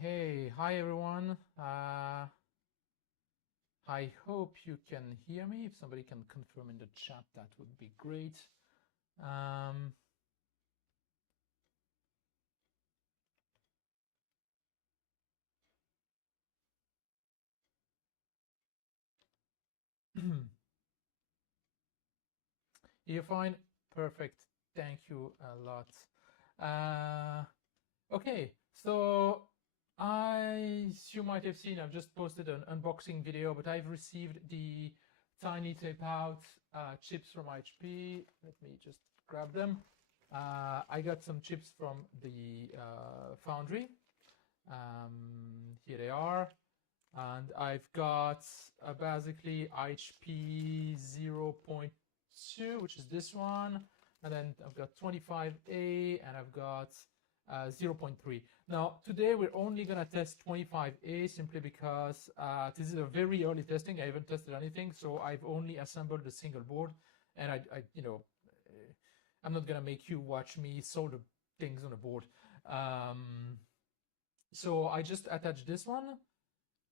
Hey, hi everyone. I hope you can hear me. If somebody can confirm in the chat, that would be great. Um, you're fine? Perfect. Thank you a lot. Okay, so as you might have seen, I've just posted an unboxing video, but I've received the tiny tape out chips from IHP. Let me just grab them. I got some chips from the foundry. Here they are. And I've got basically IHP 0.2, which is this one. And then I've got 25A and I've got 0.3. Now, today we're only going to test 25A simply because this is a very early testing. I haven't tested anything, so I've only assembled a single board. And I'm not going to make you watch me solder things on a board. So I just attached this one.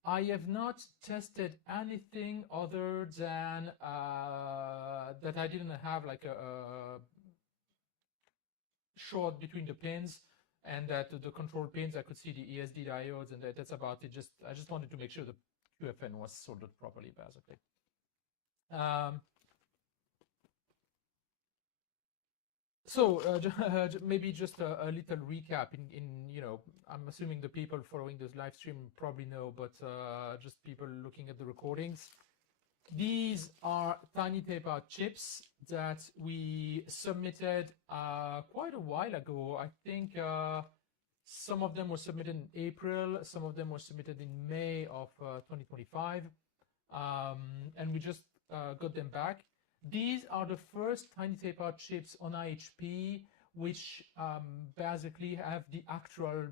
I have not tested anything other than that I didn't have like a short between the pins, and that the control pins I could see the ESD diodes, and that's about it. I just wanted to make sure the QFN was soldered properly, basically. So maybe just a little recap I'm assuming the people following this live stream probably know, but just people looking at the recordings. These are tiny tape out chips that we submitted quite a while ago. I think some of them were submitted in April, some of them were submitted in May of 2025, and we just got them back. These are the first tiny tape out chips on IHP, which basically have the actual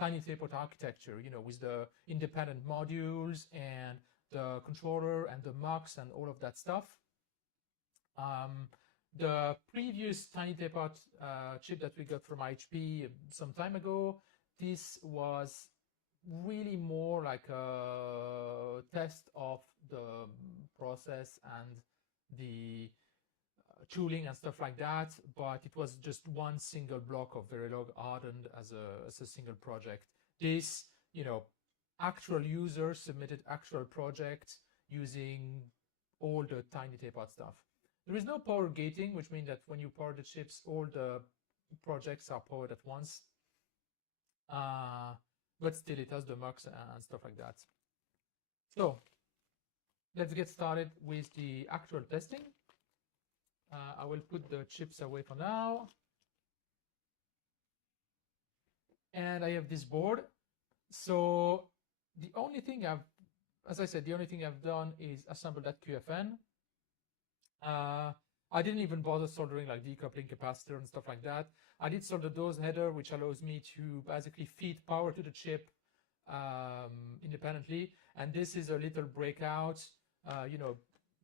tiny tape out architecture, with the independent modules and the controller and the mux and all of that stuff. The previous tiny tape out chip that we got from IHP some time ago, this was really more like a test of the process and the tooling and stuff like that, but it was just one single block of Verilog hardened as a single project. This, actual users submitted actual projects using all the tiny tape out stuff. There is no power gating, which means that when you power the chips, all the projects are powered at once. But still it has the mux and stuff like that. So let's get started with the actual testing. I will put the chips away for now. And I have this board. So the only thing as I said, the only thing I've done is assemble that QFN. I didn't even bother soldering like decoupling capacitor and stuff like that. I did solder those header, which allows me to basically feed power to the chip independently. And this is a little breakout.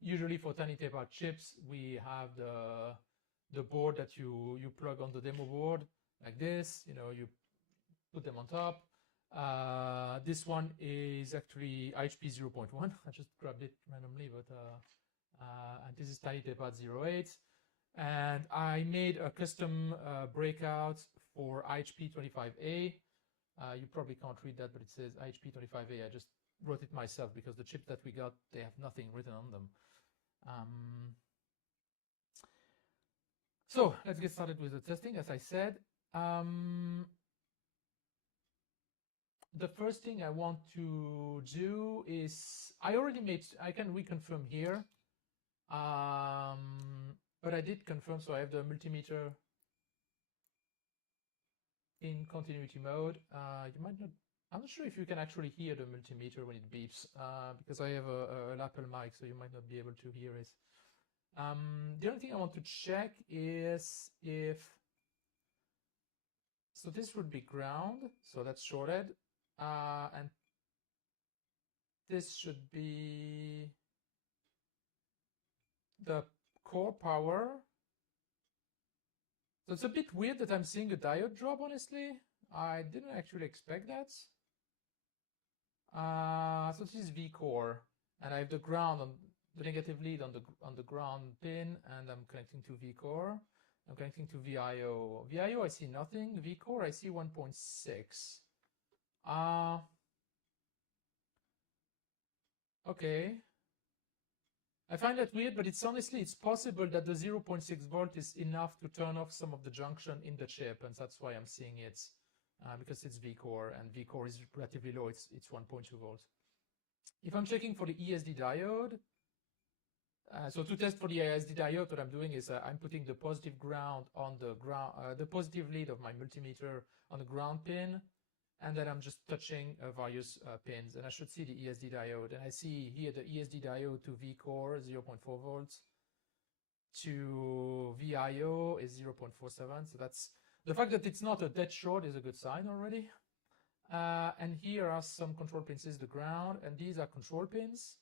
Usually for tiny tape out chips, we have the board that you plug on the demo board like this. You put them on top. This one is actually IHP 0.1. I just grabbed it randomly, but and this is tiny tape out 08. And I made a custom breakout for IHP 25A. You probably can't read that, but it says IHP 25A. I just wrote it myself because the chips that we got, they have nothing written on them. So let's get started with the testing. As I said, the first thing I want to do is I can reconfirm here, but I did confirm, so I have the multimeter in continuity mode. You might not, I'm not sure if you can actually hear the multimeter when it beeps, because I have a lapel mic, so you might not be able to hear it. The only thing I want to check is so this would be ground, so that's shorted, and this should be the core power. So it's a bit weird that I'm seeing a diode drop, honestly. I didn't actually expect that. So this is V core, and I have the ground on the negative lead on the ground pin, and I'm connecting to V core. I'm connecting to VIO. VIO I see nothing. V core I see 1.6. Okay. I find that weird, but it's honestly, it's possible that the 0.6 volt is enough to turn off some of the junction in the chip, and that's why I'm seeing it, because it's V core, and V core is relatively low. It's 1.2 volts. If I'm checking for the ESD diode, so to test for the ESD diode, what I'm doing is I'm putting the positive ground on the ground, the positive lead of my multimeter on the ground pin, and then I'm just touching various pins, and I should see the ESD diode. And I see here the ESD diode to V core 0.4 volts, to VIO is 0.47. So that's the fact that it's not a dead short is a good sign already. And here are some control pins. This is the ground, and these are control pins.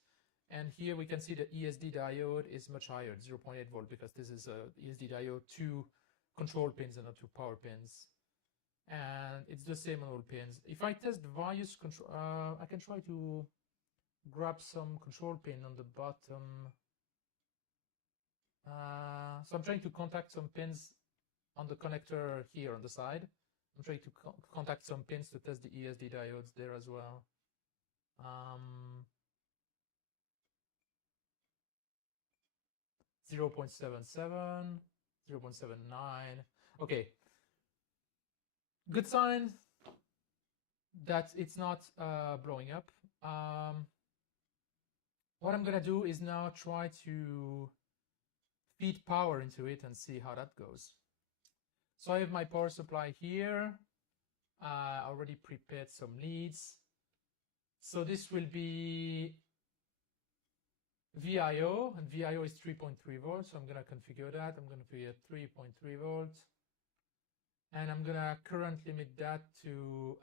And here we can see the ESD diode is much higher, 0.8 volt, because this is a ESD diode to control pins and not to power pins. And it's the same on all pins. If I test various control, I can try to grab some control pin on the bottom. So I'm trying to contact some pins on the connector here on the side. I'm trying to contact some pins to test the ESD diodes there as well. 0.77, 0.79. Okay. Good sign that it's not blowing up. What I'm gonna do is now try to feed power into it and see how that goes. So I have my power supply here. I already prepared some leads. So this will be VIO, and VIO is 3.3 volts. So I'm gonna configure that. I'm gonna be at 3.3 volts. And I'm gonna current limit that to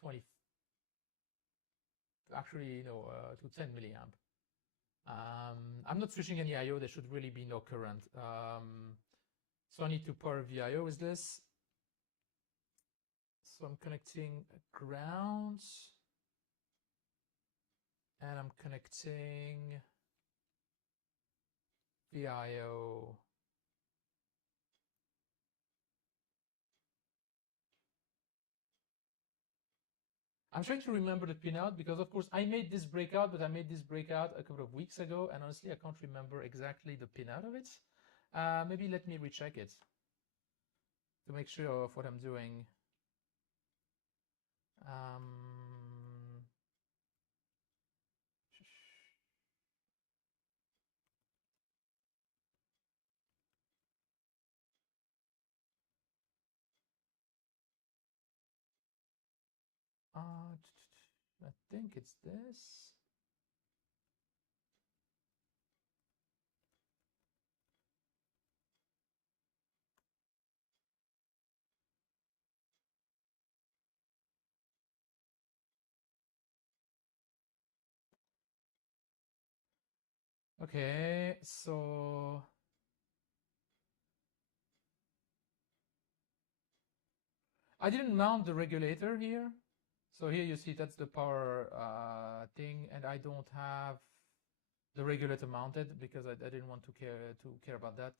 20, actually, no, to 10 milliamp. I'm not switching any IO. There should really be no current. So I need to power VIO with this. So I'm connecting ground, and I'm connecting VIO. I'm trying to remember the pinout because, of course, I made this breakout, but I made this breakout a couple of weeks ago, and honestly, I can't remember exactly the pinout of it. Maybe let me recheck it to make sure of what I'm doing. I think it's this. Okay, so I didn't mount the regulator here. So here you see that's the power thing, and I don't have the regulator mounted because I didn't want to care about that.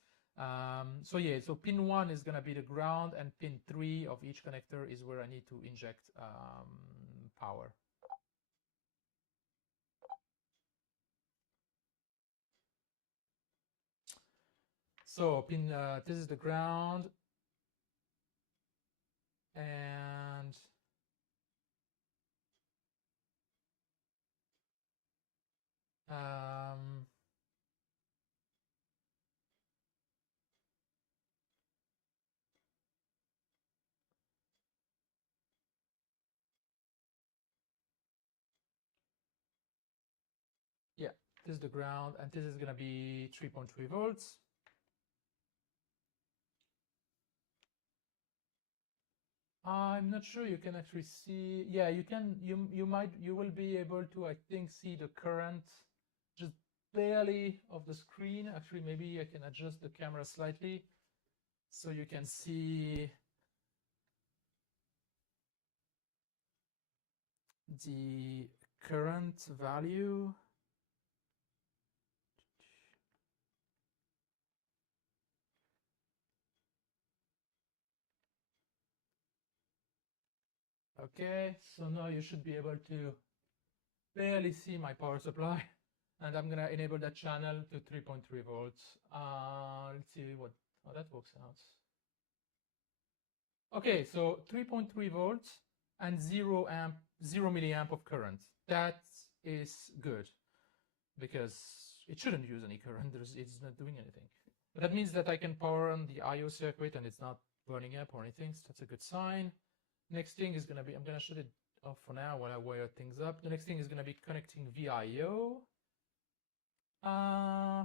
So yeah, so pin 1 is gonna be the ground, and pin 3 of each connector is where I need to inject power. So pin this is the ground, and yeah, this is the ground, and this is gonna be 3.3 volts. I'm not sure you can actually see. Yeah, you can. You will be able to, I think, see the current just barely of the screen. Actually, maybe I can adjust the camera slightly so you can see the current value. Okay, so now you should be able to barely see my power supply. And I'm gonna enable that channel to 3.3 volts. Let's see how that works out. Okay, so 3.3 volts and 0 milliamp of current. That is good because it shouldn't use any current. It's not doing anything. But that means that I can power on the I/O circuit and it's not burning up or anything. So that's a good sign. Next thing is gonna be, I'm gonna shut it off for now while I wire things up. The next thing is gonna be connecting VIO.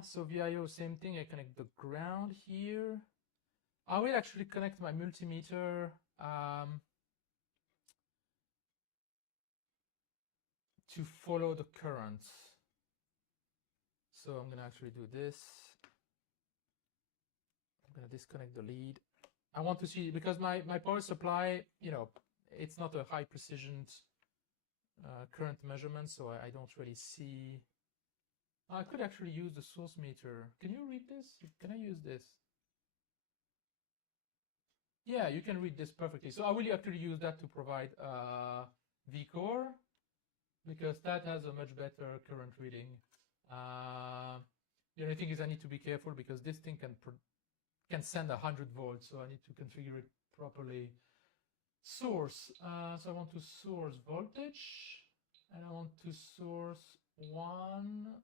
So VIO, same thing. I connect the ground here. I will actually connect my multimeter to follow the current. So I'm gonna actually do this. I'm gonna disconnect the lead. I want to see, because my power supply, you know, it's not a high precision current measurement, so I don't really see. I could actually use the source meter. Can you read this? Can I use this? Yeah, you can read this perfectly. So I will actually use that to provide vCore, because that has a much better current reading. The only thing is I need to be careful because this thing can send 100 volts, so I need to configure it properly. Source. So I want to source voltage, and I want to source one.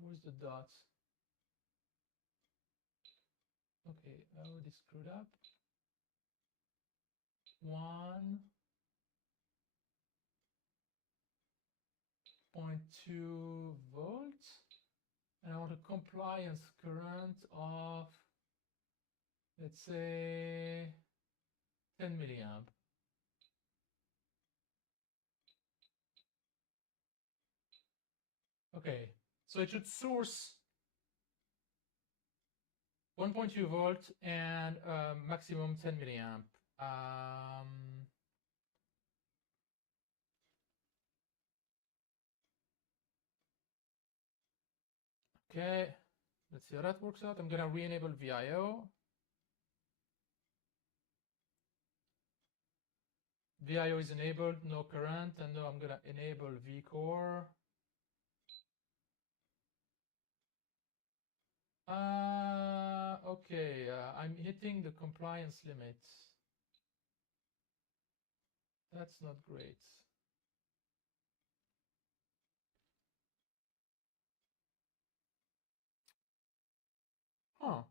Where's the dot? Okay, I already screwed up. 1.2 volts, and I want a compliance current of, let's say, 10 milliamp. Okay, so it should source 1.2 volt and maximum 10 milliamp. Okay, let's see how that works out. I'm gonna re-enable VIO. VIO is enabled, no current, and now I'm gonna enable vCore. Okay, I'm hitting the compliance limit. That's not great. Huh.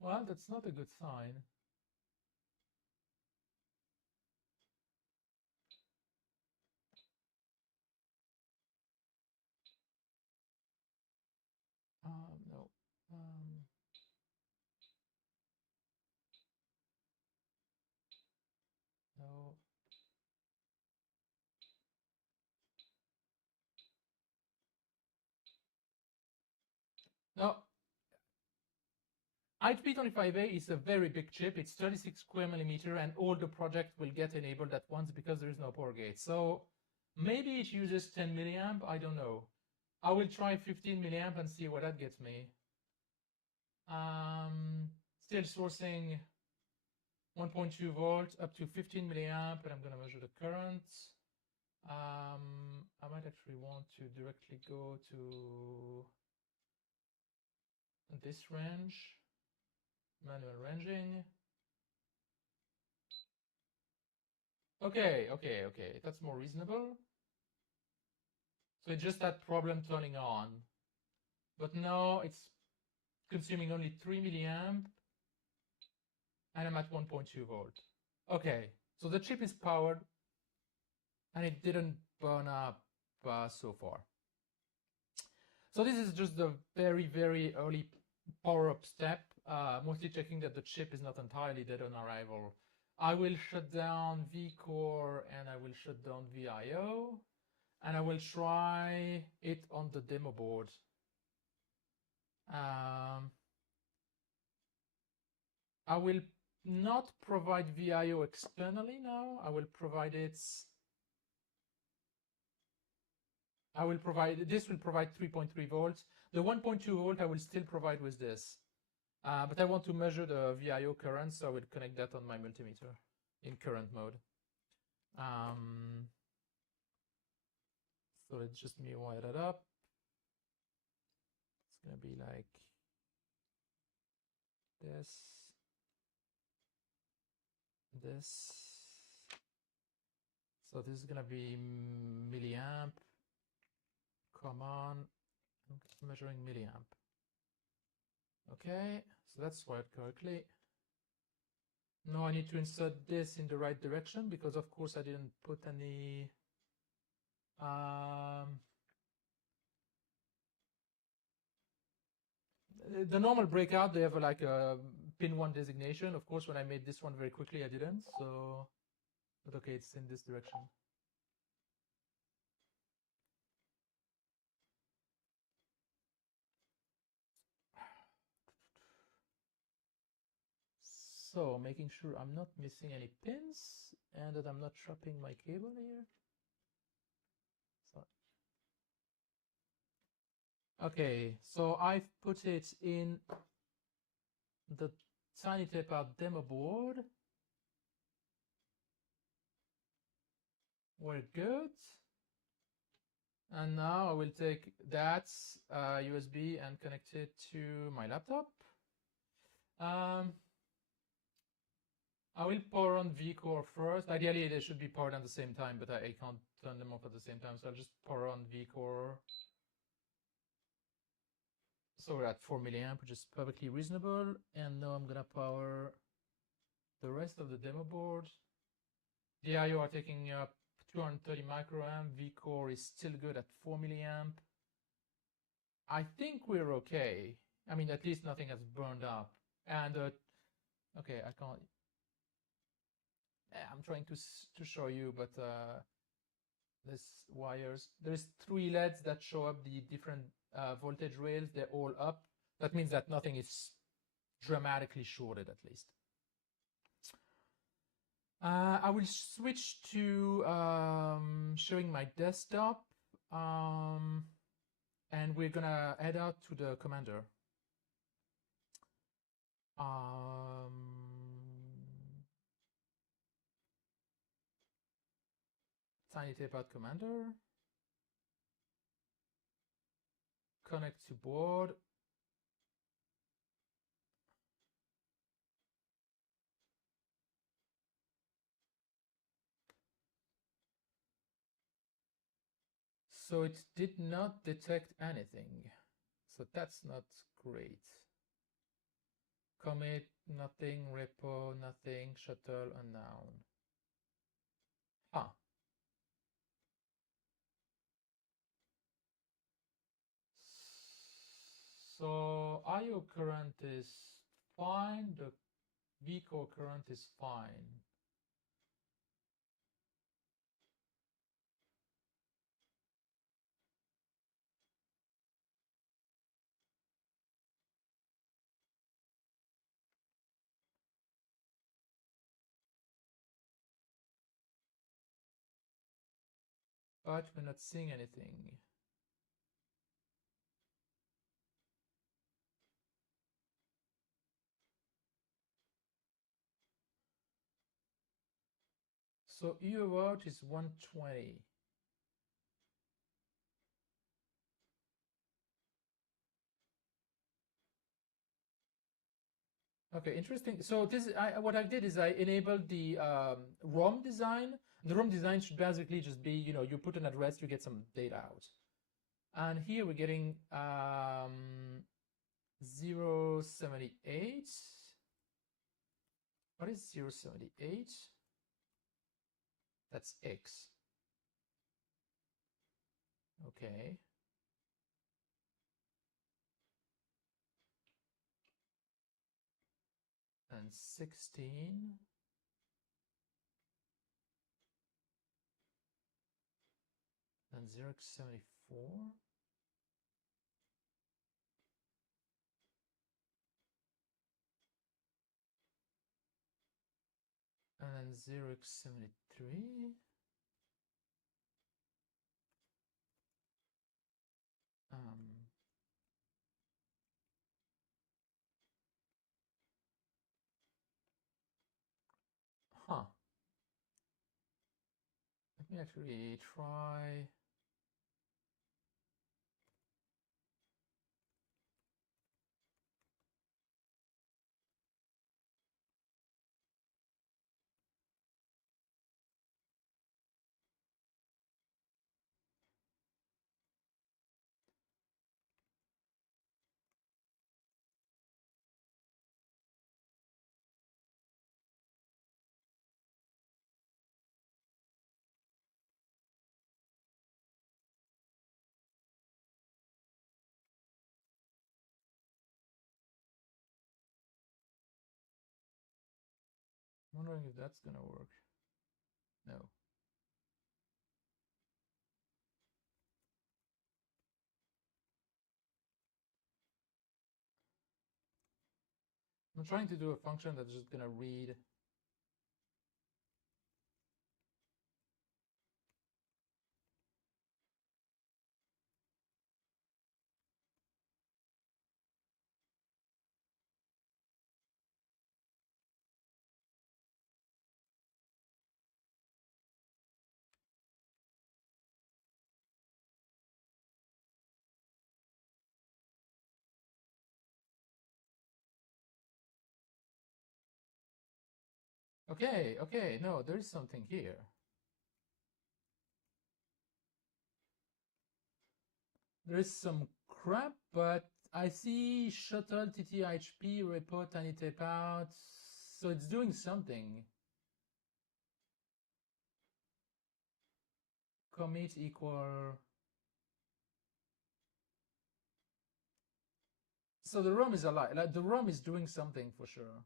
Well, that's not a good sign. No. No. No. IHP 25A is a very big chip. It's 36 square millimeter, and all the project will get enabled at once because there is no power gate. So maybe it uses 10 milliamp. I don't know. I will try 15 milliamp and see what that gets me. Still sourcing 1.2 volts up to 15 milliamp, and I'm going to measure the current. I might actually want to directly go to this range, manual ranging. Okay, that's more reasonable. So it's just that problem turning on. But now it's consuming only 3 milliamp, and I'm at 1.2 volt. Okay, so the chip is powered, and it didn't burn up so far. So this is just the very, very early power-up step, mostly checking that the chip is not entirely dead on arrival. I will shut down vCore, and I will shut down VIO, and I will try it on the demo board. I will not provide VIO externally now. I will provide it. This will provide 3.3 volts. The 1.2 volt I will still provide with this. But I want to measure the VIO current, so I will connect that on my multimeter in current mode. So let's just me wire that up. It's gonna be like this. So this is gonna be milliamp. Come on, I'm measuring milliamp. Okay, so that's wired correctly. Now I need to insert this in the right direction because of course I didn't put any the normal breakout, they have like a pin 1 designation. Of course, when I made this one very quickly, I didn't. So, but okay, it's in this direction. So, making sure I'm not missing any pins and that I'm not trapping my cable here. So, okay, so I've put it in the tiny tape out demo board. We're good. And now I will take that USB and connect it to my laptop. I will power on vCore first. Ideally, they should be powered at the same time, but I can't turn them off at the same time. So I'll just power on vCore. So we're at 4 milliamp, which is perfectly reasonable. And now I'm gonna power the rest of the demo board. The IO are taking up 230 microamp. vCore is still good at 4 milliamp. I think we're okay. I mean, at least nothing has burned up. And okay, I can't. I'm trying to show you, but this wires. There's 3 LEDs that show up the different voltage rails. They're all up. That means that nothing is dramatically shorted, at least. I will switch to showing my desktop, and we're gonna head out to the commander. Tiny tape out commander. Connect to board. So it did not detect anything. So that's not great. Commit, nothing. Repo, nothing. Shuttle, unknown. Huh. So IO current is fine. The vCore current is fine. But we're not seeing anything. So EU out is 120. Okay, interesting. So this, what I did is I enabled the ROM design. The ROM design should basically just be, you know, you put an address, you get some data out. And here we're getting 078. What is 078? That's X. Okay. And 16. And 0x74. 0x73. Huh. Let me actually try. I'm wondering if that's gonna work. No. I'm trying to do a function that's just gonna read. Okay, okay, no, there is something here. There is some crap, but I see shuttle TTIHP report and it tape out, so it's doing something. Commit equal. So the ROM is alive. Like the ROM is doing something for sure.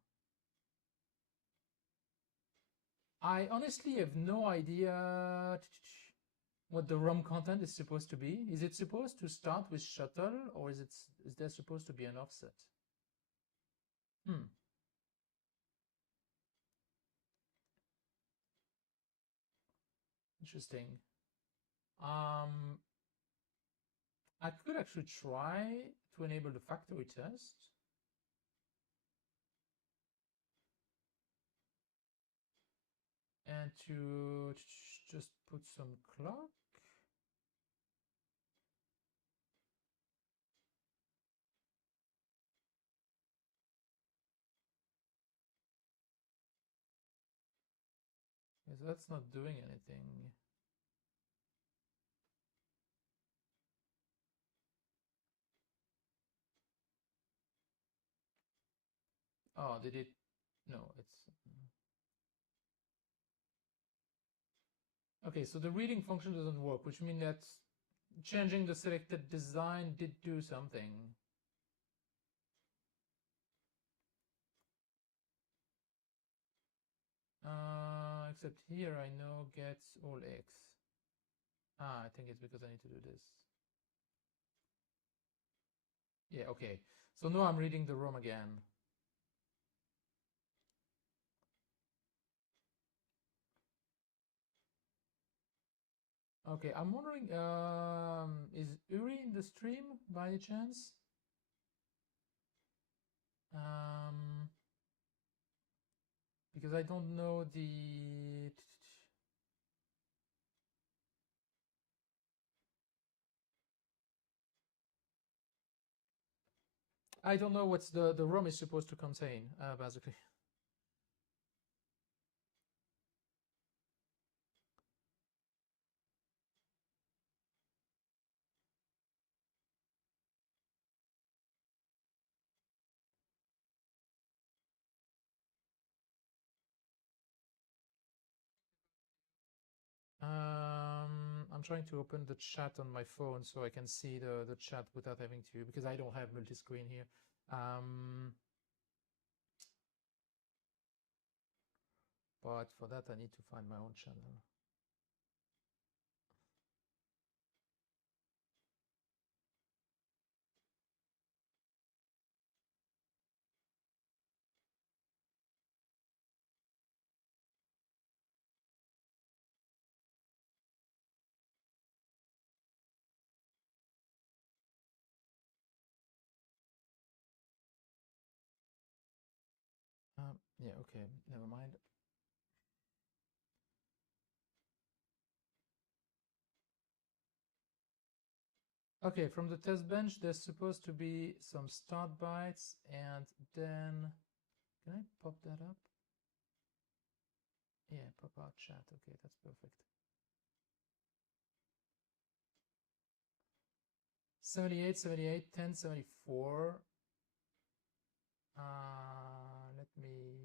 I honestly have no idea what the ROM content is supposed to be. Is it supposed to start with shuttle, or is there supposed to be an offset? Interesting. I could actually try to enable the factory test. And to just put some clock. Yes, that's not doing anything. Oh, did it? No, it's... Okay, so the reading function doesn't work, which means that changing the selected design did do something. Except here I know gets all X. I think it's because I need to do this. Yeah, okay. So now I'm reading the ROM again. Okay, I'm wondering, is Uri in the stream by any chance? Because I don't know the... I don't know what's the ROM is supposed to contain, basically. I'm trying to open the chat on my phone so I can see the chat without having to, because I don't have multi-screen here. But for that I need to find my own channel. Yeah, okay, never mind. Okay, from the test bench, there's supposed to be some start bytes, and then, can I pop that up? Yeah, pop out chat. Okay, that's perfect. 78, 78, 10, 74. Let me.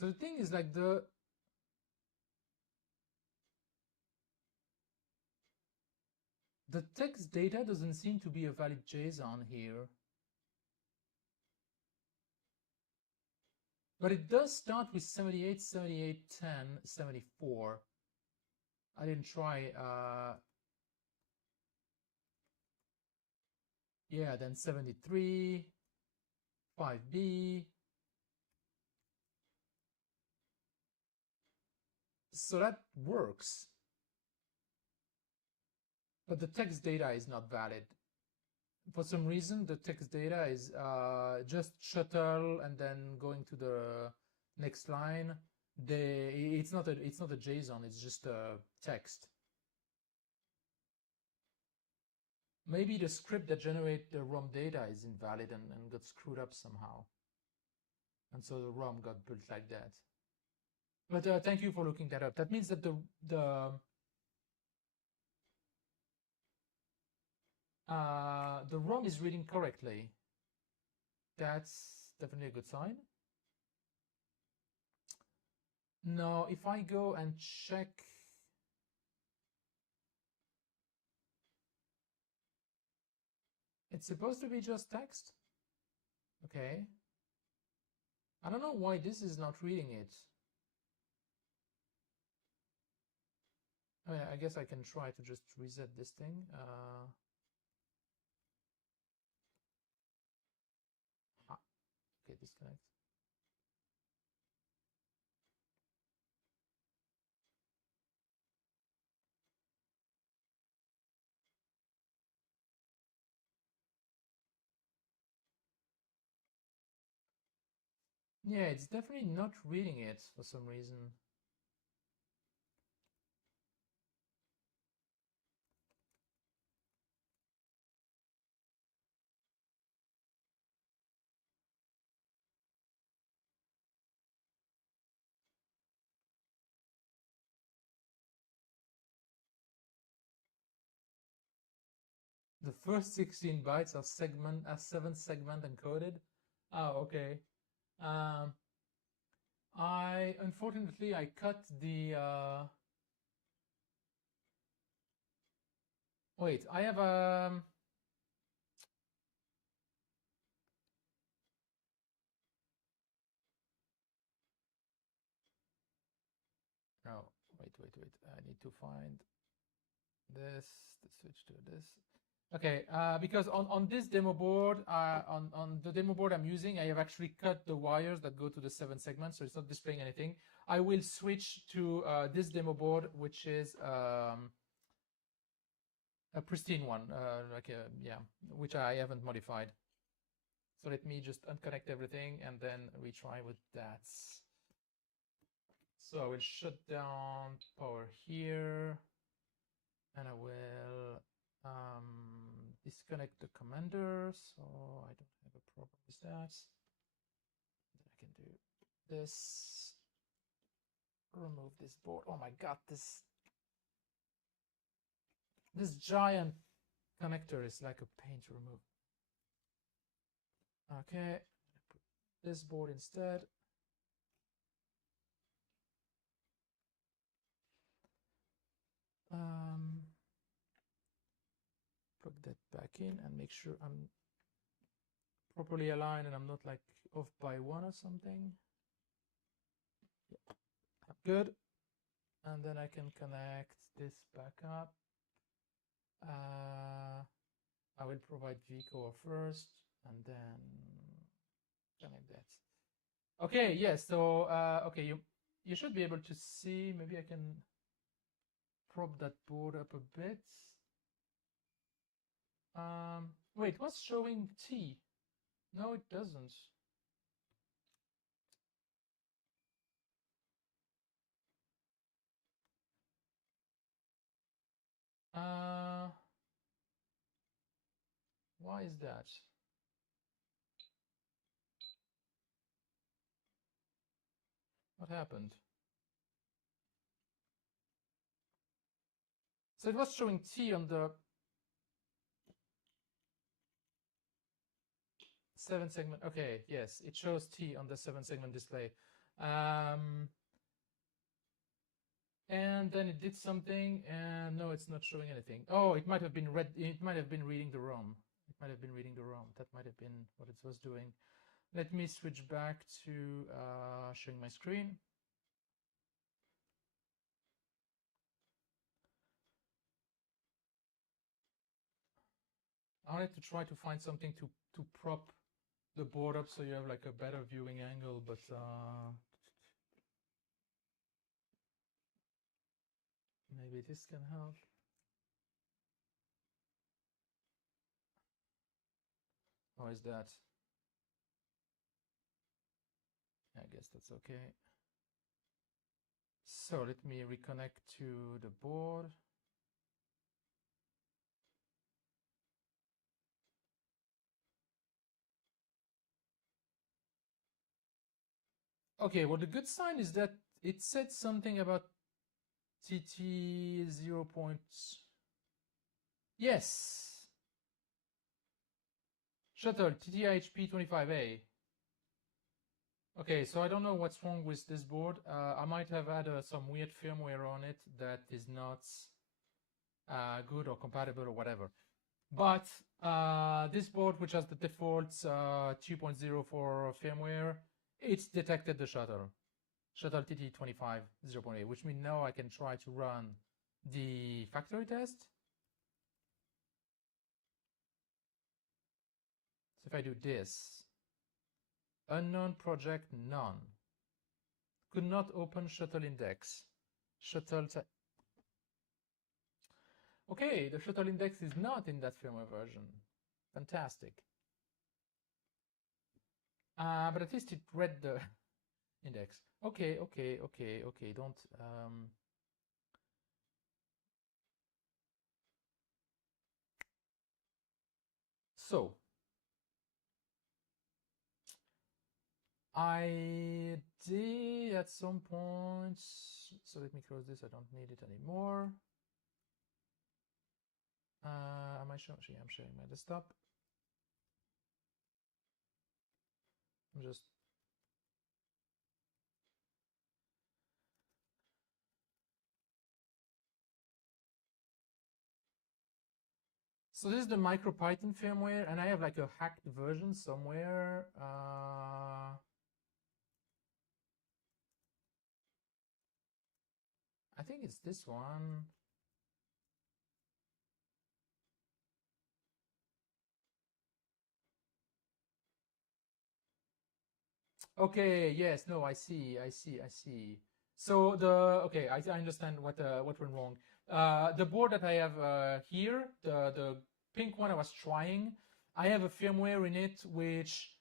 So the thing is, like, the text data doesn't seem to be a valid JSON here. But it does start with 78, 78, 10, 74. I didn't try. Yeah, then 73, 5B. So that works. But the text data is not valid. For some reason, the text data is just shuttle and then going to the next line. It's not a JSON. It's just a text. Maybe the script that generates the ROM data is invalid and got screwed up somehow, and so the ROM got built like that. But thank you for looking that up. That means that the ROM is reading correctly. That's definitely a good sign. Now, if I go and check, it's supposed to be just text. Okay. I don't know why this is not reading it. I mean, I guess I can try to just reset this thing. Okay, disconnect. Yeah, it's definitely not reading it for some reason. The first 16 bytes are 7-segment encoded. Oh, okay. Unfortunately I cut the wait, I have no, wait. I need to find this to switch to this. Okay, because on this demo board, on the demo board I'm using, I have actually cut the wires that go to the 7 segments, so it's not displaying anything. I will switch to this demo board, which is a pristine one, which I haven't modified. So let me just unconnect everything and then retry with that. So I will shut down power here, and I will disconnect the commander, so I don't have a problem with that. Then I can do this, remove this board. Oh my god, this giant connector is like a pain to remove. Okay, put this board instead. Plug that back in and make sure I'm properly aligned and I'm not like off by one or something. Good. And then I can connect this back up. I will provide vCore first and then connect that. Okay, yes, so okay, you should be able to see, maybe I can prop that board up a bit. Wait, what's showing T? No, it doesn't. Why is that? What happened? So it was showing T on the 7 segment. Okay, yes, it shows T on the 7 segment display. And then it did something, and no, it's not showing anything. Oh, it might have been read. It might have been reading the ROM. It might have been reading the ROM. That might have been what it was doing. Let me switch back to showing my screen. I wanted to try to find something to prop the board up so you have like a better viewing angle, but maybe this can help. Or is that? I guess that's okay. So let me reconnect to the board. Okay, well, the good sign is that it said something about TT 0. Yes. Shuttle, TT IHP 25A. Okay, so I don't know what's wrong with this board. I might have had some weird firmware on it that is not good or compatible or whatever. But this board, which has the default 2.0 for firmware, it's detected the shuttle TT25 0.8, which means now I can try to run the factory test. So if I do this, unknown project none, could not open shuttle index, shuttle. Okay, the shuttle index is not in that firmware version. Fantastic. But at least it read the index. Okay. Don't. So I did at some point. So let me close this. I don't need it anymore. Am I showing? I'm sharing my desktop. I'm just. So this is the MicroPython firmware, and I have like a hacked version somewhere. I think it's this one. Okay, yes, no, I see. So okay, I understand what went wrong. The board that I have here, the pink one I was trying, I have a firmware in it which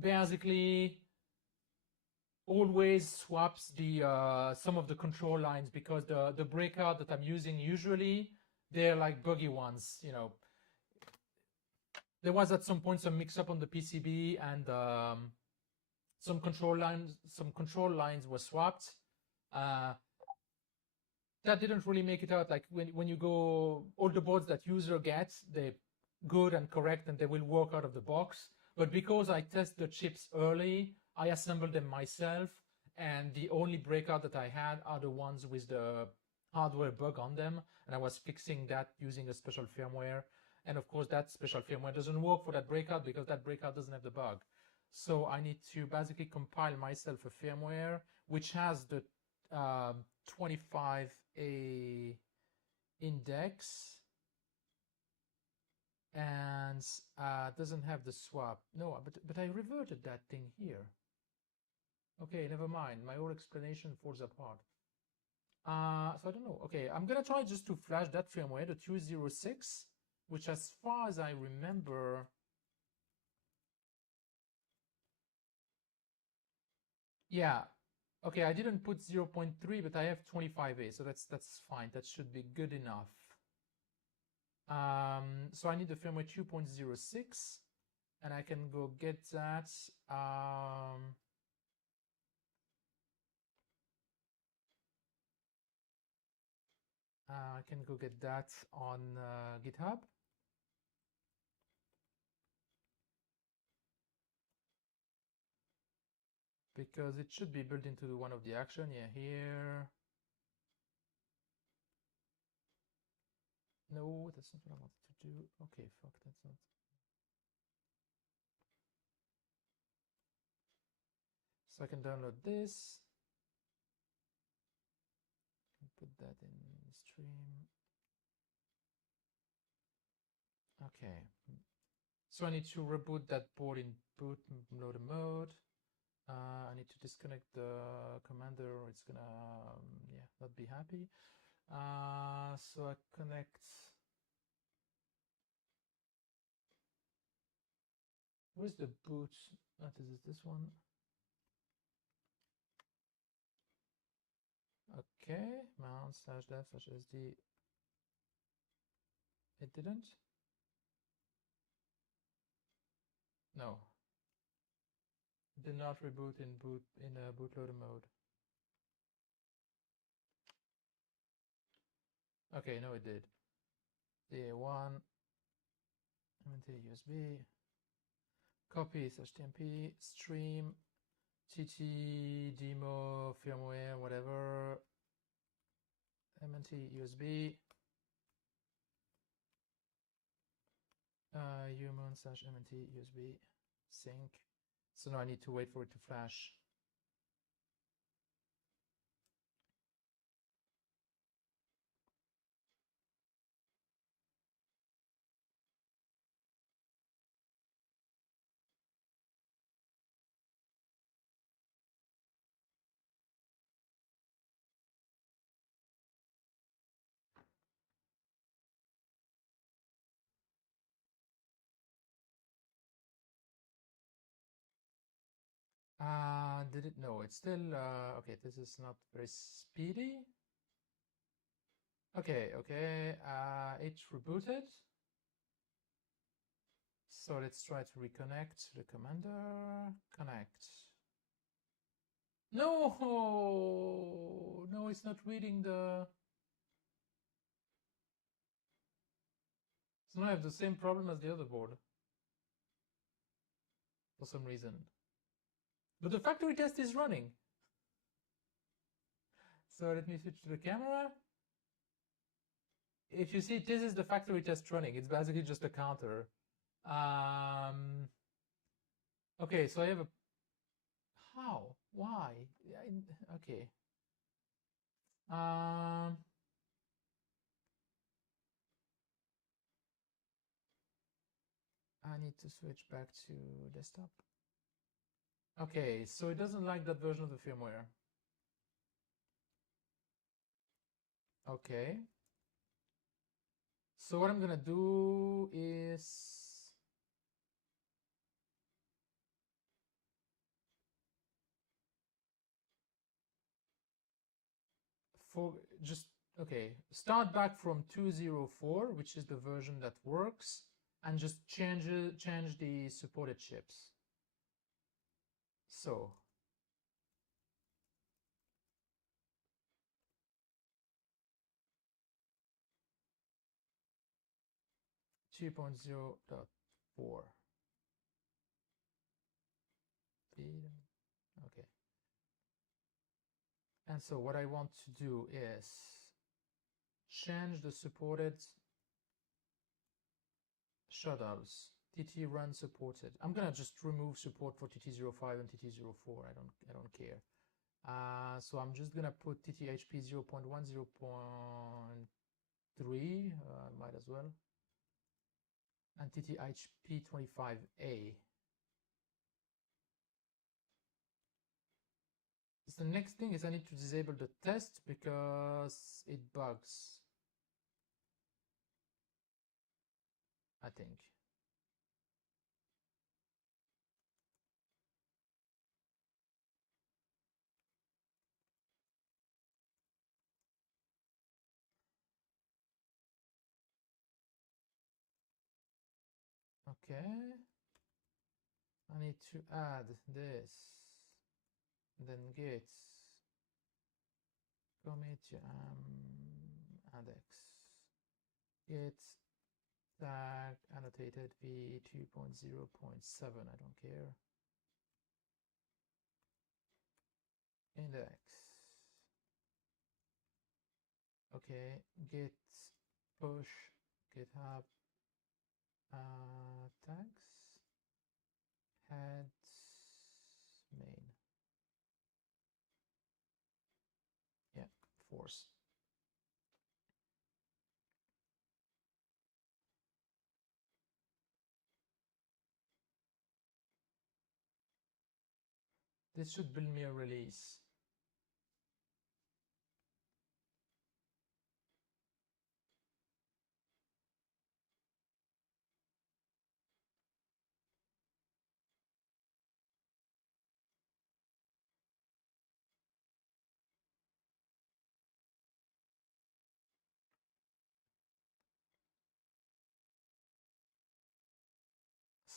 basically always swaps the some of the control lines, because the breakout that I'm using usually, they're like buggy ones, you know. There was at some point some mix-up on the PCB, and some control lines were swapped. That didn't really make it out. Like when you go, all the boards that user gets, they're good and correct, and they will work out of the box. But because I test the chips early, I assembled them myself, and the only breakout that I had are the ones with the hardware bug on them, and I was fixing that using a special firmware. And of course, that special firmware doesn't work for that breakout because that breakout doesn't have the bug. So I need to basically compile myself a firmware which has the 25A index and doesn't have the swap. No, but I reverted that thing here. Okay, never mind. My whole explanation falls apart. So I don't know. Okay, I'm gonna try just to flash that firmware, the 206, which as far as I remember, yeah. Okay, I didn't put 0.3, but I have 25A, so that's fine. That should be good enough. So I need the firmware 2.06, and I can go get that. I can go get that on GitHub. Because it should be built into one of the action. Yeah, here. No, that's not what I wanted to do. Okay, fuck, that's not. So I can download this. Put that in stream. Okay. So I need to reboot that board in bootloader mode. I need to disconnect the commander or it's gonna yeah, not be happy. So I connect. Where's the boot? This is this one. Okay, mount /dev/sd. It didn't? No. Did not reboot in bootloader mode. Okay, no it did. DA1, MNT USB, copy /tmp, stream, TT, demo, firmware, whatever, MNT USB, human /MNT USB, sync. So now I need to wait for it to flash. Did it? No, it's still, okay, this is not very speedy. Okay, it rebooted. So let's try to reconnect the commander. Connect. No, no, it's not reading the. So now I have the same problem as the other board for some reason. But the factory test is running. So let me switch to the camera. If you see, this is the factory test running. It's basically just a counter. Okay, so I have a. How? Why? Okay. I need to switch back to desktop. Okay, so it doesn't like that version of the firmware. Okay. So what I'm gonna do is start back from 204, which is the version that works, and just change the supported chips. So (2.0.4). Okay. And so what I want to do is change the supported shuttles. TT run supported. I'm gonna just remove support for TT05 and TT04. I don't care. So I'm just gonna put TTHP 0.1, 0.3. Might as well. And TTHP 25A. So the next thing is I need to disable the test because it bugs, I think. Okay. I need to add this, then git commit index git tag annotated v 2.0.7. I don't care. Index. Okay, git push github tags heads main. Yeah, force. This should build me a release.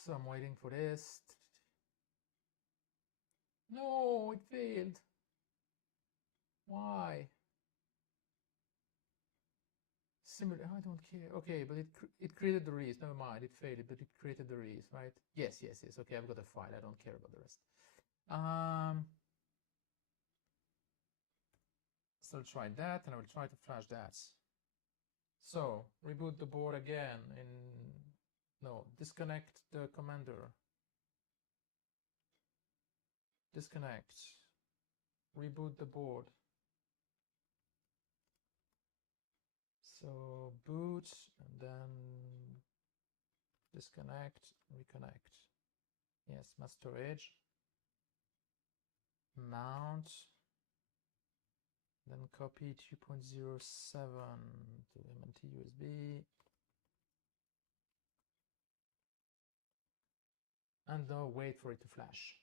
So I'm waiting for this. No, it failed. Why? Similar, I don't care. Okay, but it created the release. Never mind, it failed, but it created the release, right? Yes, yes, yes. Okay, I've got a file. I don't care about the rest. So I'll try that, and I will try to flash that. So reboot the board again. No, disconnect the commander. Disconnect. Reboot the board. So boot and then disconnect, reconnect. Yes, mass storage. Mount. Then copy 2.07 to MNT USB. And now wait for it to flash.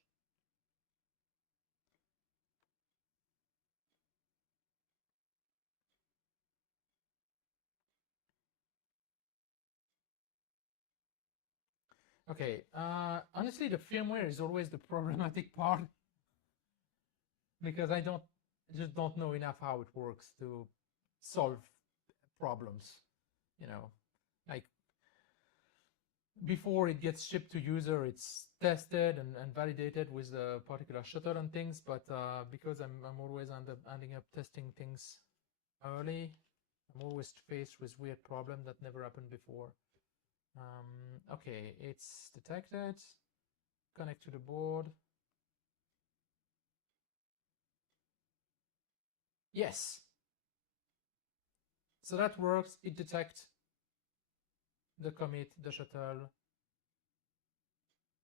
Okay, honestly, the firmware is always the problematic part because I just don't know enough how it works to solve problems, you know, like before it gets shipped to user, it's tested and validated with a particular shuttle and things, but because I'm always ending up testing things early, I'm always faced with weird problem that never happened before. Okay, it's detected. Connect to the board. Yes. So that works. It detects the commit, the shuttle.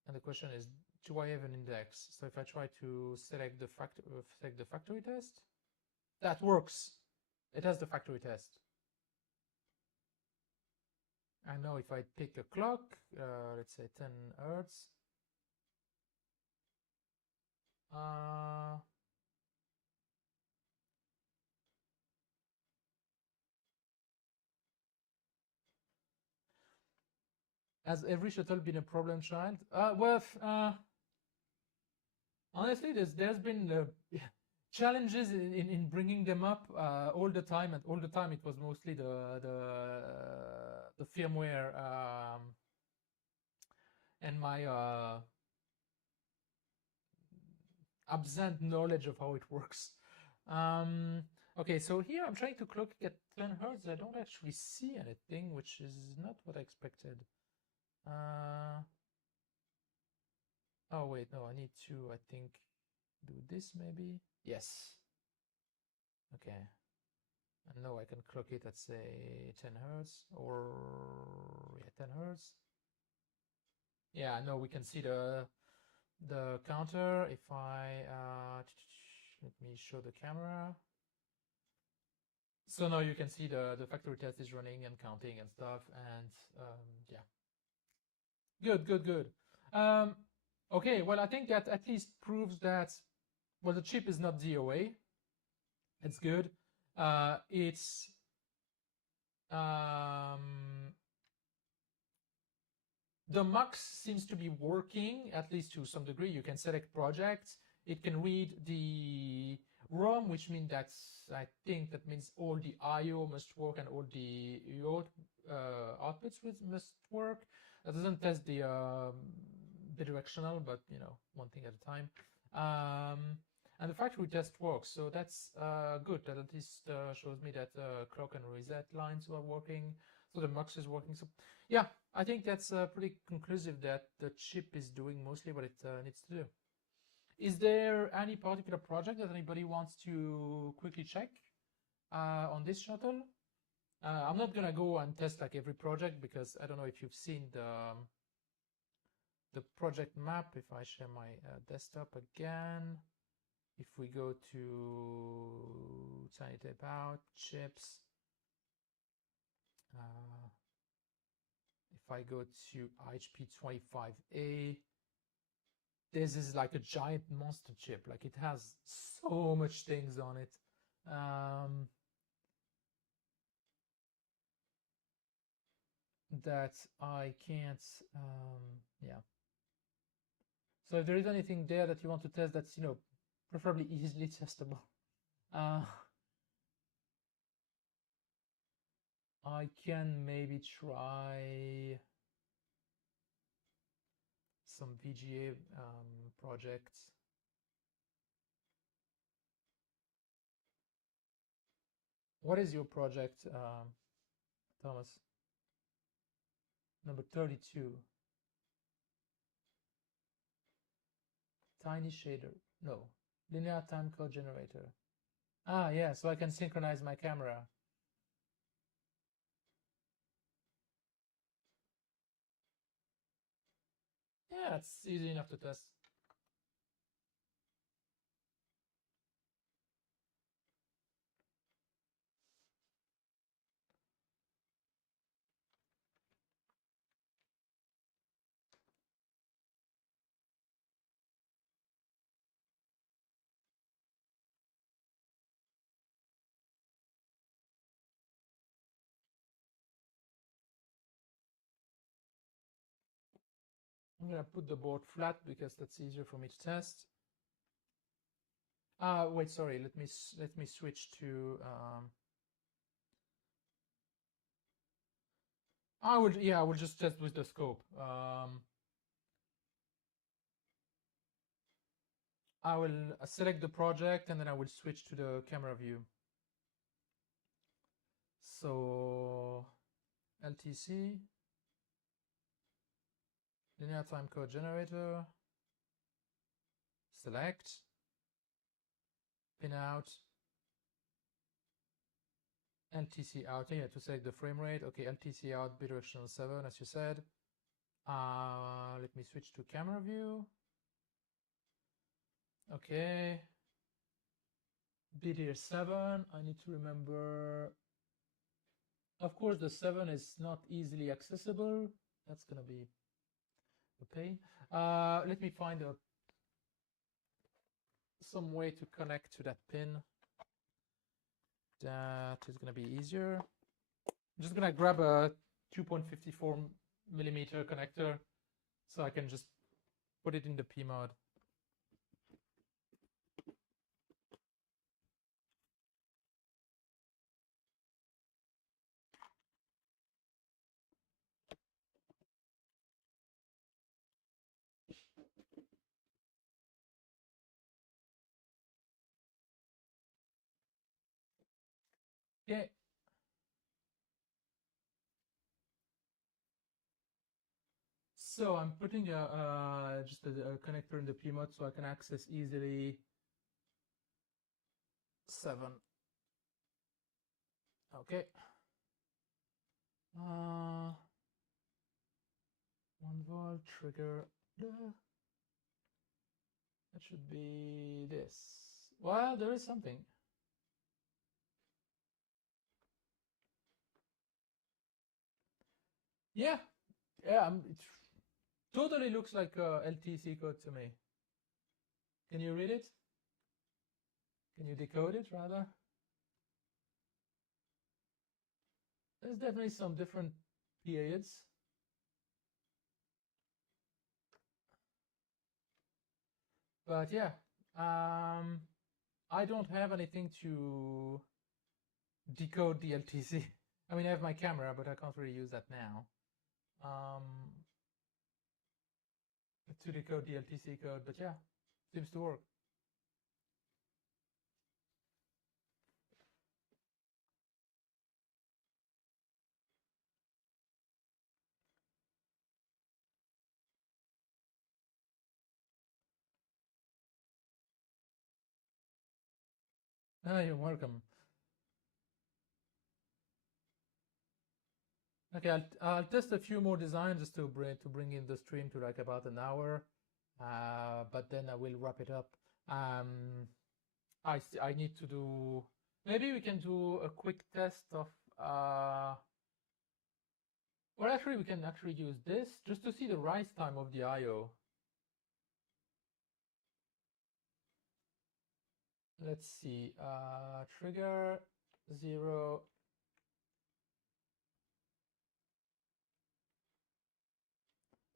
And the question is, do I have an index? So if I try to select the factory test, that works. It has the factory test. And now if I pick a clock, let's say 10 Hertz, has every shuttle been a problem child? Well, honestly, there's been challenges in bringing them up all the time, and all the time it was mostly the firmware and my absent knowledge of how it works. Okay, so here I'm trying to clock at 10 Hertz. I don't actually see anything, which is not what I expected. Oh wait, no, I need to, I think, do this maybe. Yes. Okay. And now I can clock it at say 10 hertz or yeah, 10 hertz. Yeah, no, we can see the counter. If I let me show the camera. So now you can see the factory test is running and counting and stuff, and yeah, good. Okay, well, I think that at least proves that, well, the chip is not DOA. It's good. It's the mux seems to be working, at least to some degree. You can select projects. It can read the ROM, which means I think that means all the I/O must work and all the outputs must work. That doesn't test the bidirectional, but you know, one thing at a time. And the factory test works, so that's good. That at least shows me that clock and reset lines are working, so the mux is working. So yeah, I think that's pretty conclusive that the chip is doing mostly what it needs to do. Is there any particular project that anybody wants to quickly check on this shuttle? I'm not gonna go and test like every project because I don't know if you've seen the project map. If I share my desktop again, if we go to tiny tape out, chips, if I go to IHP 25A, this is like a giant monster chip. Like it has so much things on it. That I can't, yeah. So if there is anything there that you want to test that's, you know, preferably easily testable, I can maybe try some VGA projects. What is your project, Thomas? Number 32. Tiny shader. No. Linear time code generator. Ah, yeah, so I can synchronize my camera. Yeah, it's easy enough to test. I'm gonna put the board flat because that's easier for me to test. Wait, sorry. Let me switch to. I will just test with the scope. I will select the project and then I will switch to the camera view. So LTC, linear time code generator, select, pin out, LTC out, yeah, to select the frame rate. Okay, LTC out, bidirectional 7, as you said. Let me switch to camera view. Okay. BDR 7, I need to remember. Of course, the 7 is not easily accessible. That's gonna be a pain. Let me find some way to connect to that pin. That is gonna be easier. I'm just gonna grab a 2.54 millimeter connector so I can just put it in the P mode. Yeah. So I'm putting just a connector in the P mode so I can access easily 7. Okay. 1 volt trigger. That should be this. Well, there is something. Yeah, yeah. It totally looks like LTC code to me. Can you read it? Can you decode it rather? There's definitely some different periods. But yeah, I don't have anything to decode the LTC. I mean, I have my camera, but I can't really use that now. To decode the LTC code, but yeah, seems to work. Ah, you're welcome. Okay, I'll test a few more designs just to bring in the stream to like about an hour, but then I will wrap it up. I need to do. Maybe we can do a quick test of. Well, actually, we can actually use this just to see the rise time of the I/O. Let's see. Trigger 0.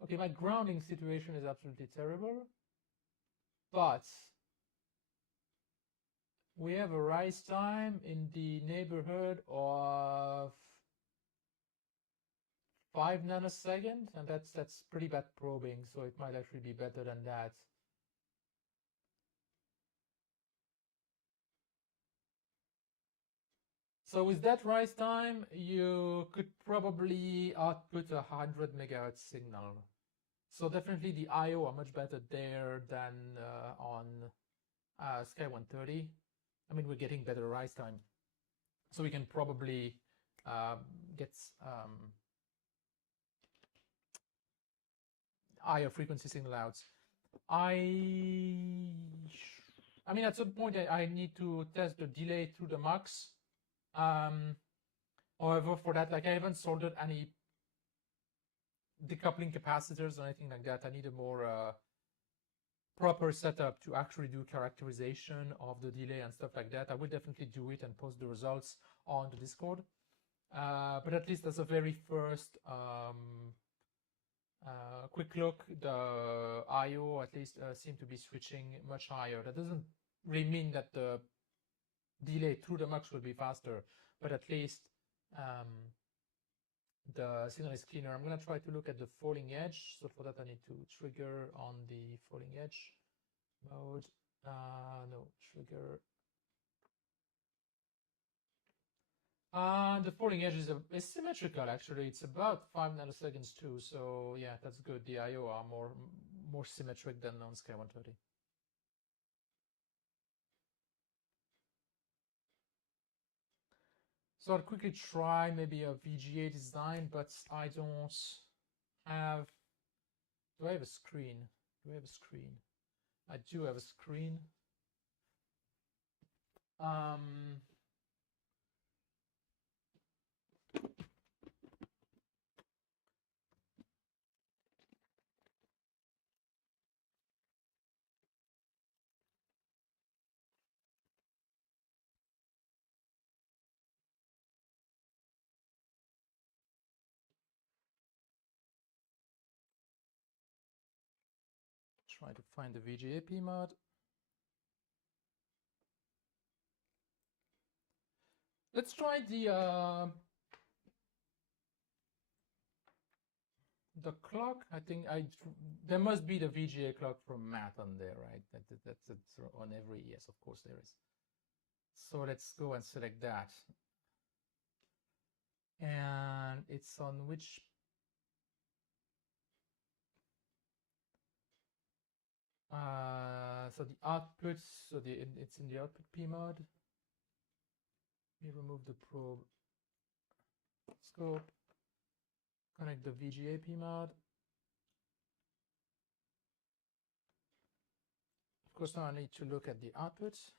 Okay, my grounding situation is absolutely terrible, but we have a rise time in the neighborhood of 5 nanoseconds, and that's pretty bad probing, so it might actually be better than that. So with that rise time, you could probably output 100 megahertz signal. So definitely the I/O are much better there than on Sky 130. I mean, we're getting better rise time, so we can probably get higher frequency signal out. I mean, at some point I need to test the delay through the mux. However, for that, like I haven't soldered any decoupling capacitors or anything like that. I need a more proper setup to actually do characterization of the delay and stuff like that. I will definitely do it and post the results on the Discord. But at least as a very first quick look, the I/O at least seem to be switching much higher. That doesn't really mean that the delay through the mux will be faster, but at least the signal is cleaner. I'm going to try to look at the falling edge. So for that, I need to trigger on the falling edge mode. No, trigger. The falling edge is symmetrical, actually. It's about 5 nanoseconds too. So yeah, that's good. The I/O are more symmetric than on Sky 130. So I'll quickly try maybe a VGA design, but I don't have. Do I have a screen? Do I have a screen? I do have a screen. Try to find the VGA P mod. Let's try the clock. I think there must be the VGA clock from Matt on there, right? That's on every, yes, of course there is. So let's go and select that. And it's on which So the outputs, so it's in the output P mode. We remove the probe scope, connect the VGA P mode. Of course, now I need to look at the outputs.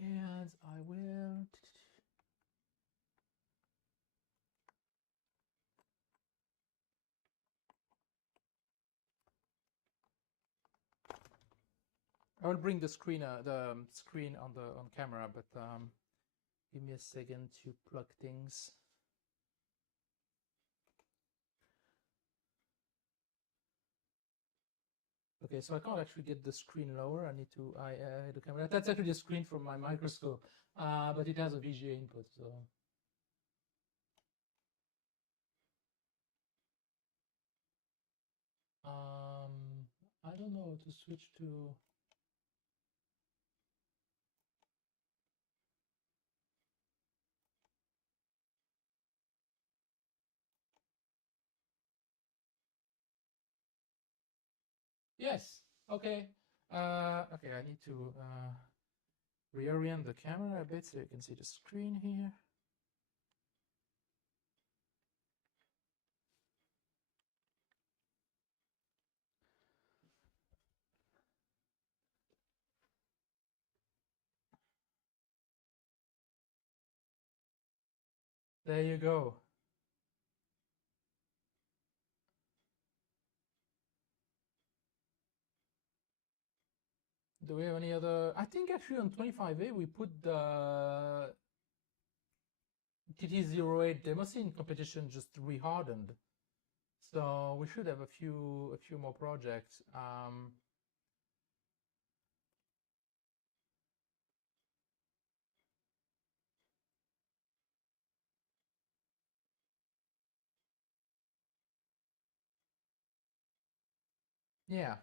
And I will. I will bring the screen on camera, but give me a second to plug things. Okay, so I can't actually get the screen lower. I need to the camera. That's actually the screen from my microscope, but it has a VGA input. So I don't know to switch to. Yes. Okay. Okay. I need to reorient the camera a bit so you can see the screen here. There you go. Do we have any other? I think actually on 25A we put the TT08 demo scene competition just rehardened. So we should have a few more projects. Yeah.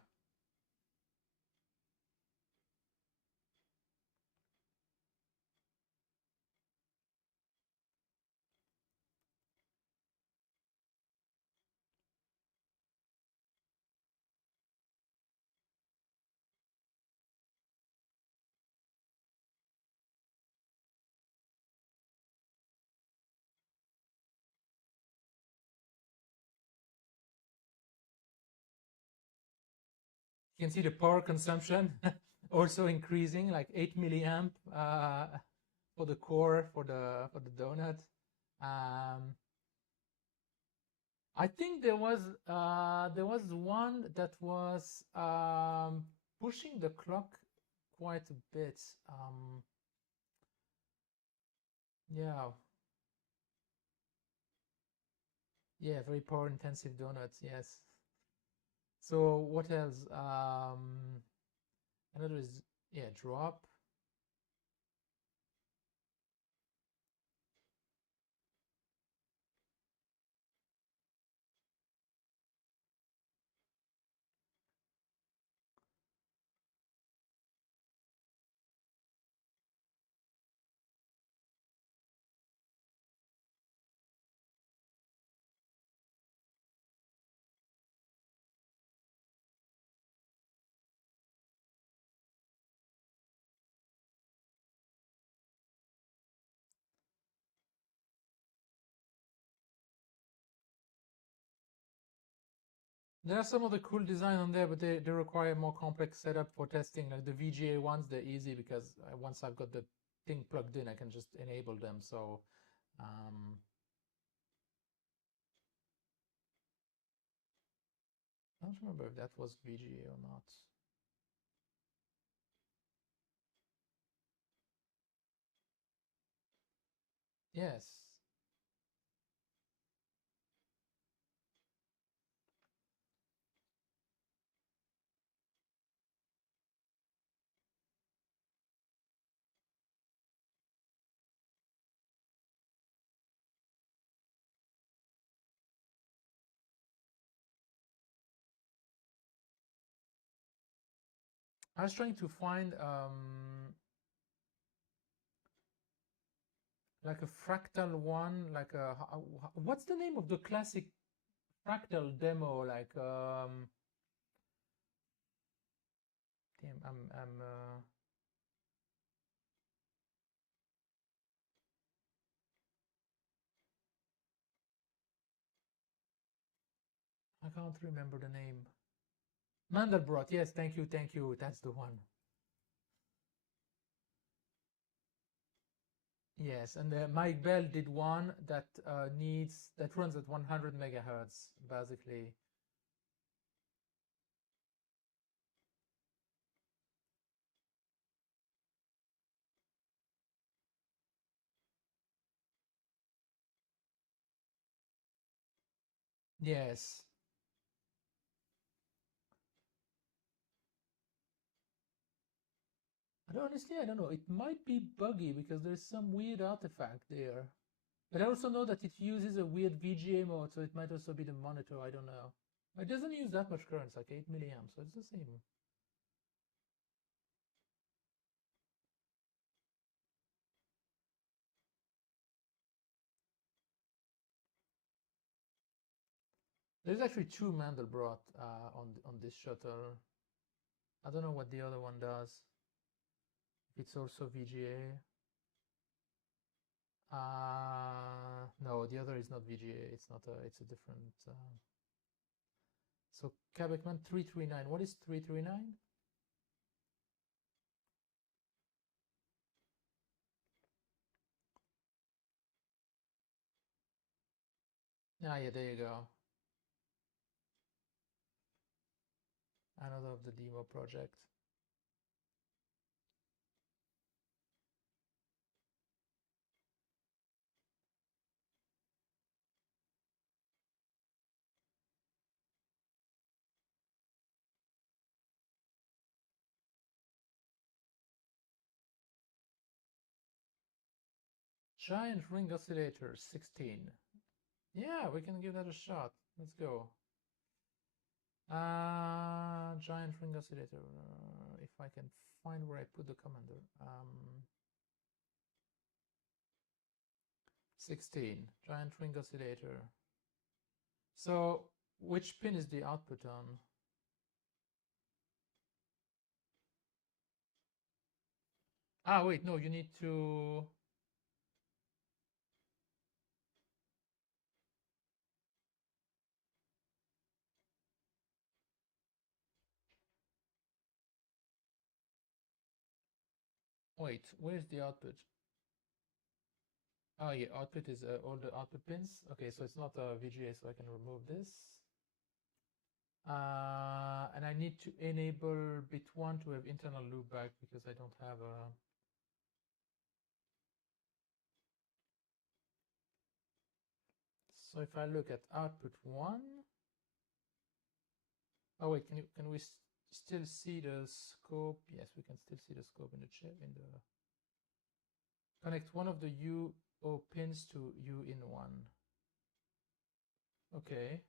You can see the power consumption also increasing, like 8 milliamp for the core for the donut. I think there was one that was pushing the clock quite a bit. Yeah, yeah, very power intensive donuts. Yes. So what else? Another is yeah, drop. There are some of the cool design on there, but they require more complex setup for testing. Like the VGA ones, they're easy because once I've got the thing plugged in, I can just enable them. So I don't remember if that was VGA or not. Yes. I was trying to find like a fractal one, like a what's the name of the classic fractal demo? Like I can't remember the name. Mandelbrot, yes, thank you, that's the one. Yes, and Mike Bell did one that runs at 100 megahertz, basically. Yes. Honestly, I don't know. It might be buggy because there's some weird artifact there. But I also know that it uses a weird VGA mode, so it might also be the monitor. I don't know. It doesn't use that much current, it's like 8 milliamps, so it's the same. There's actually two Mandelbrot on this shuttle. I don't know what the other one does. It's also VGA. No, the other is not VGA. It's not a. It's a different. So Quebecman 339. What is 339? Ah, yeah, there you go. Another of the demo project. Giant ring oscillator 16. Yeah, we can give that a shot. Let's go. Giant ring oscillator. If I can find where I put the commander. 16. Giant ring oscillator. So which pin is the output on? Ah, wait, no, you need to. Wait, where's the output? Oh, yeah, output is all the output pins. Okay, so it's not a VGA, so I can remove this. And I need to enable bit 1 to have internal loopback because I don't have a. So if I look at output 1. Oh wait, can we still see the scope? Yes, we can still see the scope in the chip in the. Connect one of the UO pins to U in 1. Okay.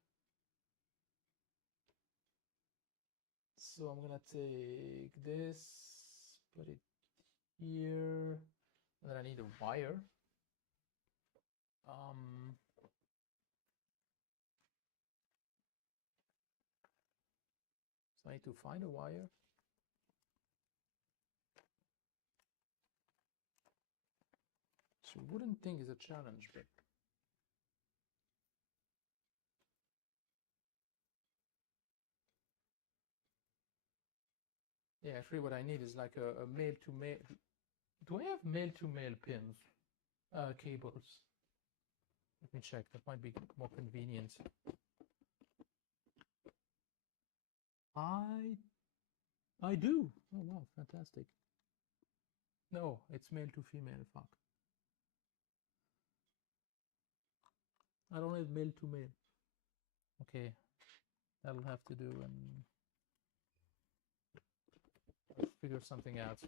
So I'm gonna take this, put it here, and then I need a wire. So I need to find a wire. So wooden thing is a challenge, but yeah, actually what I need is like a male to male. Do I have male to male pins? Cables. Let me check. That might be more convenient. I do. Oh wow, fantastic. No, it's male to female. Fuck. I don't have male to male. Okay, that'll have to do, and I'll figure something out.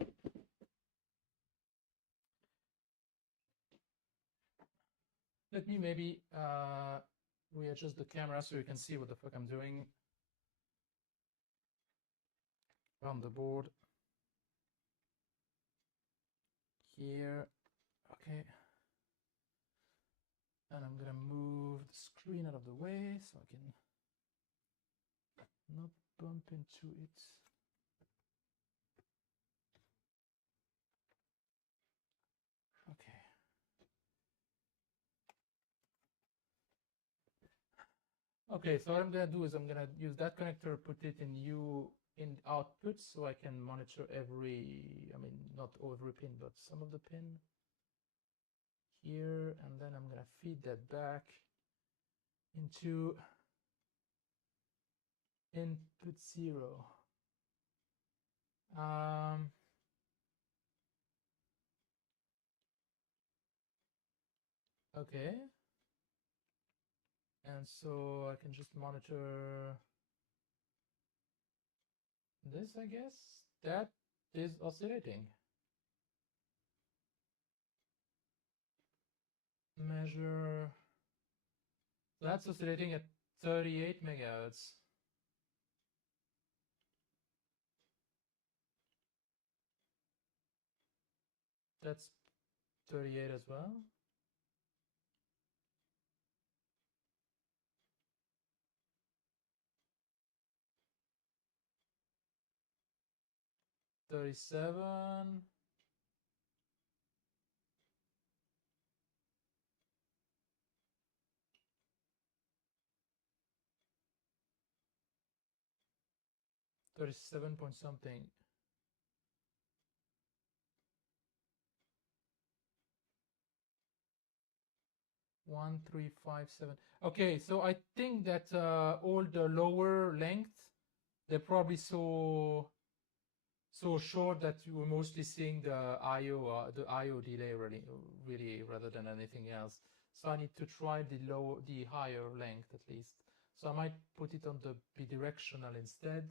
Let me maybe readjust the camera so you can see what the fuck I'm doing on the board. Here, okay. And I'm gonna move the screen out of the way so I can not bump into it. Okay, so what I'm gonna do is I'm gonna use that connector, put it in U in output, so I can monitor every, I mean, not every pin, but some of the pin here, and then I'm gonna feed that back into input 0. Okay, and so I can just monitor this, I guess. That is oscillating. Measure, that's oscillating at 38 megahertz. That's 38 as well. $37. $37 point something. 1357. Okay, so I think that all the lower length, they're probably so short that you were mostly seeing the IO delay really rather than anything else. So I need to try the higher length at least. So I might put it on the bidirectional instead,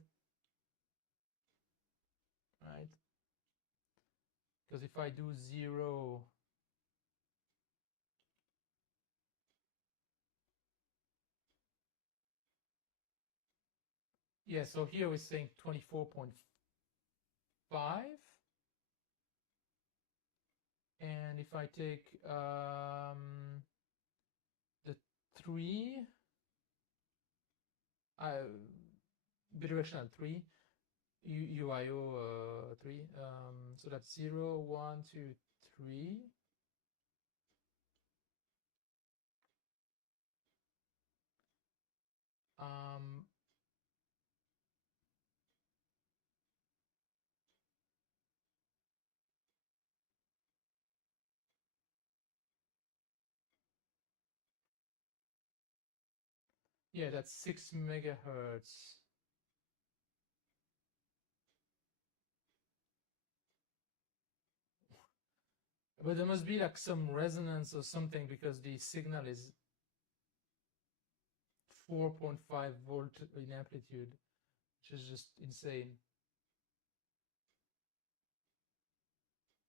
right? Because if I do 0, yeah, so here we're saying 24.5. And if I take the 3, bidirectional 3, UIO 3, so that's 0, 1, 2, 3. Yeah, that's 6 megahertz. But there must be like some resonance or something because the signal is 4.5 volt in amplitude, which is just insane.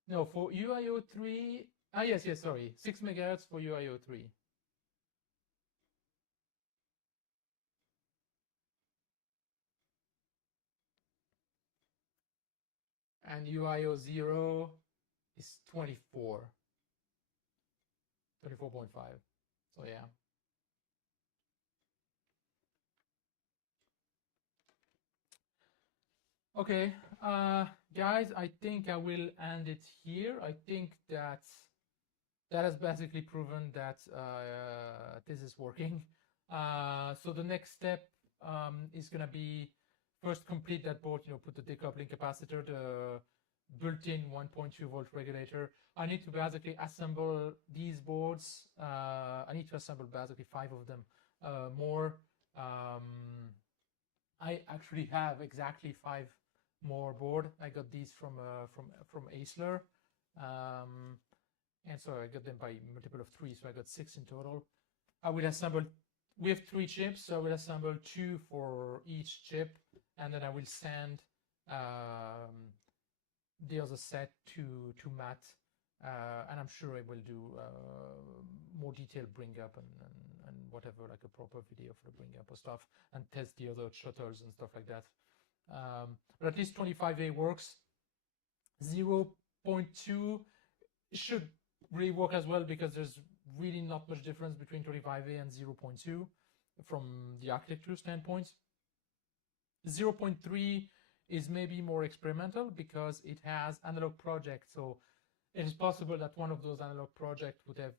No, for UIO 3, yes, sorry, 6 megahertz for UIO 3. And UIO 0 is 24, 24.5. So yeah. Okay, guys, I think I will end it here. I think that has basically proven that this is working. So the next step is going to be first complete that board, put the decoupling capacitor, the built-in 1.2 volt regulator. I need to basically assemble these boards. I need to assemble basically 5 of them more. I actually have exactly 5 more board. I got these from Aisler. And so I got them by multiple of 3, so I got 6 in total. I will assemble, we have 3 chips, so I will assemble 2 for each chip, and then I will send the other set to Matt, and I'm sure I will do more detailed bring up and whatever, like a proper video for the bring up or stuff, and test the other shuttles and stuff like that. But at least 25A works. 0.2 should really work as well because there's really not much difference between 25A and 0.2 from the architecture standpoint. 0.3 is maybe more experimental because it has analog projects, so it is possible that one of those analog projects would have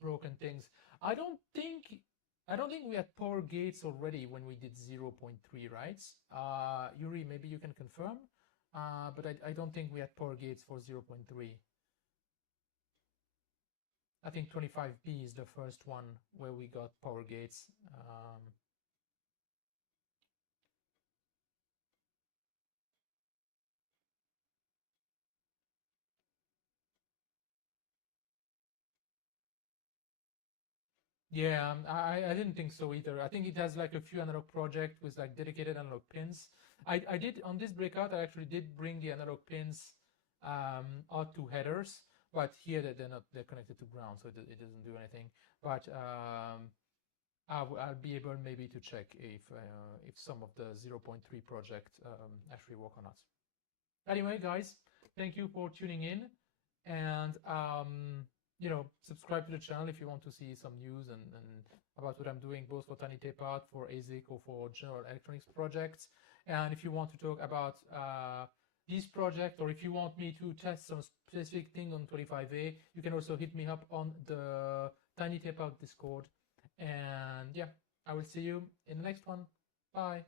broken things. I don't think I don't think we had power gates already when we did 0.3, right? Yuri, maybe you can confirm, but I don't think we had power gates for 0.3. I think 25B is the first one where we got power gates. Yeah, I didn't think so either. I think it has like a few analog project with like dedicated analog pins. I did on this breakout, I actually did bring the analog pins out to headers, but here they're connected to ground, so it doesn't do anything. But I'll be able maybe to check if some of the 0.3 project actually work or not. Anyway, guys, thank you for tuning in, and subscribe to the channel if you want to see some news and about what I'm doing, both for Tiny Tape Out, for ASIC, or for general electronics projects. And if you want to talk about this project, or if you want me to test some specific thing on 25A, you can also hit me up on the Tiny Tape Out Discord. And yeah, I will see you in the next one. Bye.